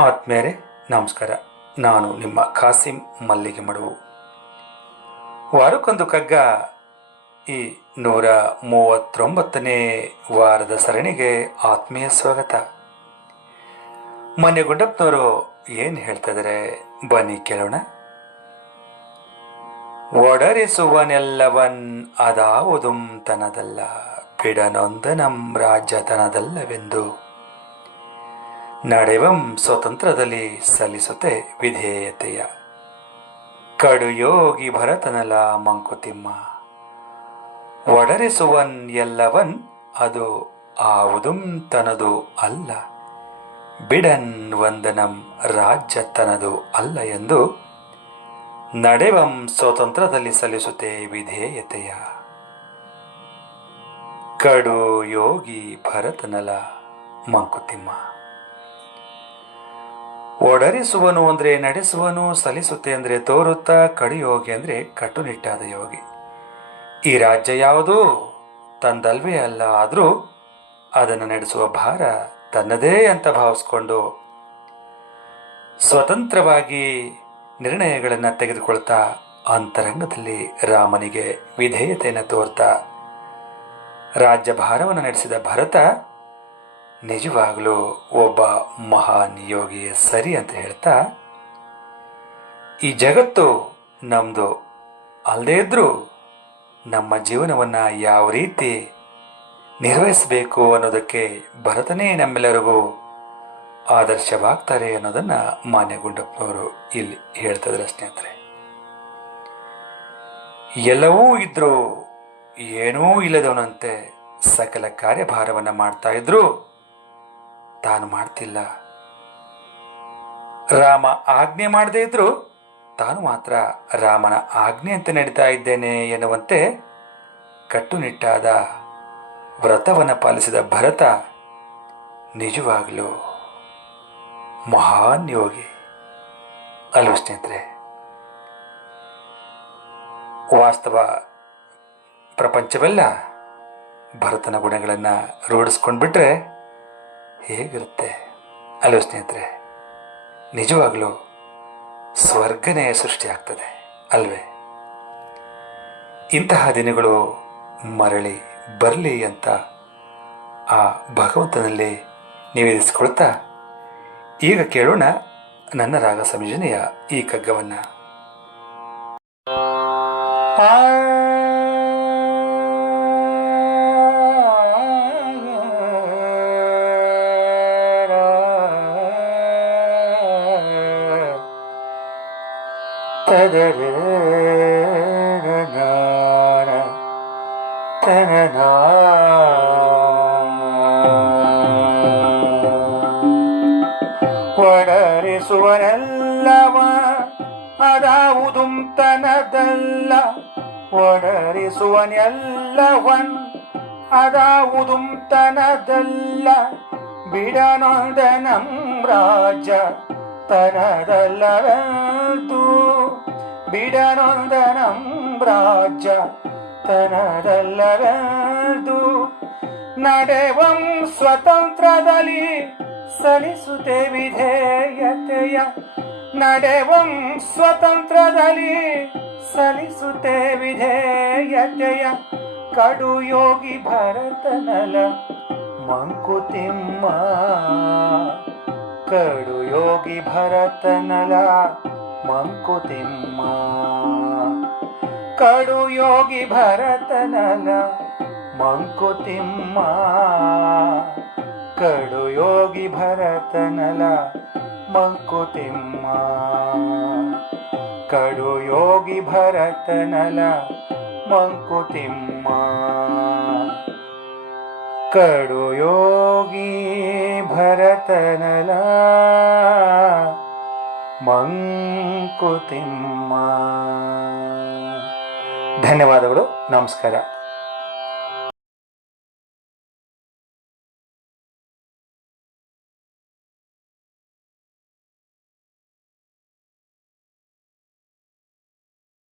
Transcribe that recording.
ಆತ್ಮೇರೆ ನಮಸ್ಕಾರ. ನಾನು ನಿಮ್ಮ ಖಾಸಿಂ ಮಲ್ಲಿಗೆ ಮಡುವು. ವಾರಕ್ಕೊಂದು ಕಗ್ಗ ಈ 139ನೇ ವಾರದ ಸರಣಿಗೆ ಆತ್ಮೀಯ ಸ್ವಾಗತ. ಮೊನ್ನೆ ಗುಂಡಪ್ಪನವರು ಏನು ಹೇಳ್ತಾ ಇದ್ದಾರೆ ಬನ್ನಿ ಕೇಳೋಣ. ಒಡರಿಸುವನೆಲ್ಲವನ್ ಅದಾವುದುಂ ತನದಲ್ಲ, ಬಿಡನೊಂದನಂ ರಾಜ್ಯತನದಲ್ಲವೆಂದು ನಡೆವಂ ಸ್ವತಂತ್ರದಲ್ಲಿ ಸಲ್ಲಿಸುತ್ತೆ ವಿಧೇಯತೆಯ. ಕಡುಯೋಗಿ ಭರತನಲ ಮಂಕುತಿಮ್ಮ, ಒಡರಿಸುವನ್ ಎಲ್ಲವನ್ ಅದು ಆವುದುಂ ತನದು ಅಲ್ಲ, ಬಿಡನ್ ವಂದನಂ ರಾಜ್ಯ ತನದು ಅಲ್ಲ ಎಂದು ನಡೆವಂ ಸ್ವತಂತ್ರದಲ್ಲಿ ಸಲ್ಲಿಸುತ್ತೆ ವಿಧೇಯತೆಯ. ಕಡು ಯೋಗಿ ಭರತನಲ ಮಂಕುತಿಮ್ಮ. ಒಡರಿಸುವನು ಅಂದರೆ ನಡೆಸುವನು, ಸಲ್ಲಿಸುತ್ತೆ ಅಂದರೆ ತೋರುತ್ತಾ, ಕಡುಯೋಗಿ ಅಂದರೆ ಕಟ್ಟುನಿಟ್ಟಾದ ಯೋಗಿ. ಈ ರಾಜ್ಯ ಯಾವುದೂ ತಂದಲ್ವೇ ಅಲ್ಲ, ಆದರೂ ಅದನ್ನು ನಡೆಸುವ ಭಾರ ತನ್ನದೇ ಅಂತ ಭಾವಿಸ್ಕೊಂಡು ಸ್ವತಂತ್ರವಾಗಿ ನಿರ್ಣಯಗಳನ್ನು ತೆಗೆದುಕೊಳ್ತಾ ಅಂತರಂಗದಲ್ಲಿ ರಾಮನಿಗೆ ವಿಧೇಯತೆಯನ್ನು ತೋರ್ತಾ ರಾಜ್ಯಭಾರವನ್ನು ನಡೆಸಿದ ಭರತ ನಿಜವಾಗಲೂ ಒಬ್ಬ ಮಹಾನ್ ಯೋಗಿಯೇ ಸರಿ ಅಂತ ಹೇಳ್ತಾ, ಈ ಜಗತ್ತು ನಮ್ಮದು ಅಲ್ಲದೇ ಇದ್ರೂ ನಮ್ಮ ಜೀವನವನ್ನು ಯಾವ ರೀತಿ ನಿರ್ವಹಿಸಬೇಕು ಅನ್ನೋದಕ್ಕೆ ಭರತನೇ ನಮ್ಮೆಲ್ಲರಿಗೂ ಆದರ್ಶವಾಗ್ತಾರೆ ಅನ್ನೋದನ್ನು ಮಾನ್ಯ ಗುಂಡಪ್ಪನವರು ಇಲ್ಲಿ ಹೇಳ್ತಾ ಇದ್ದಾರೆ ಸ್ನೇಹಿತರೆ. ಎಲ್ಲವೂ ಇದ್ರೂ ಏನೂ ಇಲ್ಲದವನಂತೆ ಸಕಲ ಕಾರ್ಯಭಾರವನ್ನು ಮಾಡ್ತಾ ಇದ್ರು ತಾನು ಮಾಡ್ತಿಲ್ಲ. ರಾಮ ಆಜ್ಞೆ ಮಾಡದೇ ಇದ್ರು ತಾನು ಮಾತ್ರ ರಾಮನ ಆಜ್ಞೆ ಅಂತ ನಡೀತಾ ಇದ್ದೇನೆ ಎನ್ನುವಂತೆ ಕಟ್ಟುನಿಟ್ಟಾದ ವ್ರತವನ್ನು ಪಾಲಿಸಿದ ಭರತ ನಿಜವಾಗಲೂ ಮಹಾನ್ ಯೋಗಿ ಅಲ್ವ ಸ್ನೇಹಿತರೆ. ವಾಸ್ತವ ಪ್ರಪಂಚವೆಲ್ಲ ಭರತನ ಗುಣಗಳನ್ನು ರೂಢಿಸ್ಕೊಂಡ್ಬಿಟ್ರೆ ಹೇಗಿರುತ್ತೆ ಅಲ್ವ ಸ್ನೇಹಿತರೆ. ನಿಜವಾಗ್ಲೂ ಸ್ವರ್ಗನೇ ಸೃಷ್ಟಿಯಾಗ್ತದೆ ಅಲ್ವೇ. ಇಂತಹ ದಿನಗಳು ಮರಳಿ ಬರಲಿ ಅಂತ ಆ ಭಗವಂತನಲ್ಲಿ ನಿವೇದಿಸಿಕೊಳ್ತಾ ಈಗ ಕೇಳೋಣ ನನ್ನ ರಾಗ ಸಂಯೋಜನೆಯ ಈ ಕಗ್ಗವನ್ನು. ಒಡರಿಸುವನೆಲ್ಲವ ಅದಾವುದುಂ ತನದಲ್ಲ, ಒಡರಿಸುವನೆಲ್ಲವನ್ ಅದಾವುದುಂ ತನದಲ್ಲ, ಬಿಡನೊಂದನಂ ರಾಜ್ಯ ತನದಲ್ಲವೆಂದು, ಬಿಡನೊಂದನಂ ರಾಜ್ಯ ತನದಲ್ಲವೆಂದು ನಡೆವಂ ಸ್ವತಂತ್ರದಲ್ಲಿ ಸಲ್ಲಿಸುತ್ತೆ ವಿಧೇಯತೆಯ. ನಡೆವಂ ಸ್ವತಂತ್ರದಲ್ಲಿ ಸಲ್ಲಿಸುತ್ತೆ ವಿಧೇಯತೆಯ. ಕಡು ಯೋಗಿ ಭರತನಲ ಮಂಕುತಿಮ್ಮ, ಕಡು ಯೋಗಿ ಭರತನಲ ಮಂಕುತಿಮ್ಮ, ಕಡು ಯೋಗಿ ಭರತನಲ ಮಂಕುತಿಮ್ಮ, ಕಡು ಯೋಗಿ ಭರತನಲ ಮಂಕುತಿಮ್ಮ, ಕಡು ಯೋಗಿ ಭರತನಲ ಮಂಕುತಿಮ್ಮ, ಕಡು ಯೋಗಿ ಭರತನಲ ಮಂಕುತಿಮ್ಮ. ಧನ್ಯವಾದಗಳು. ನಮಸ್ಕಾರ.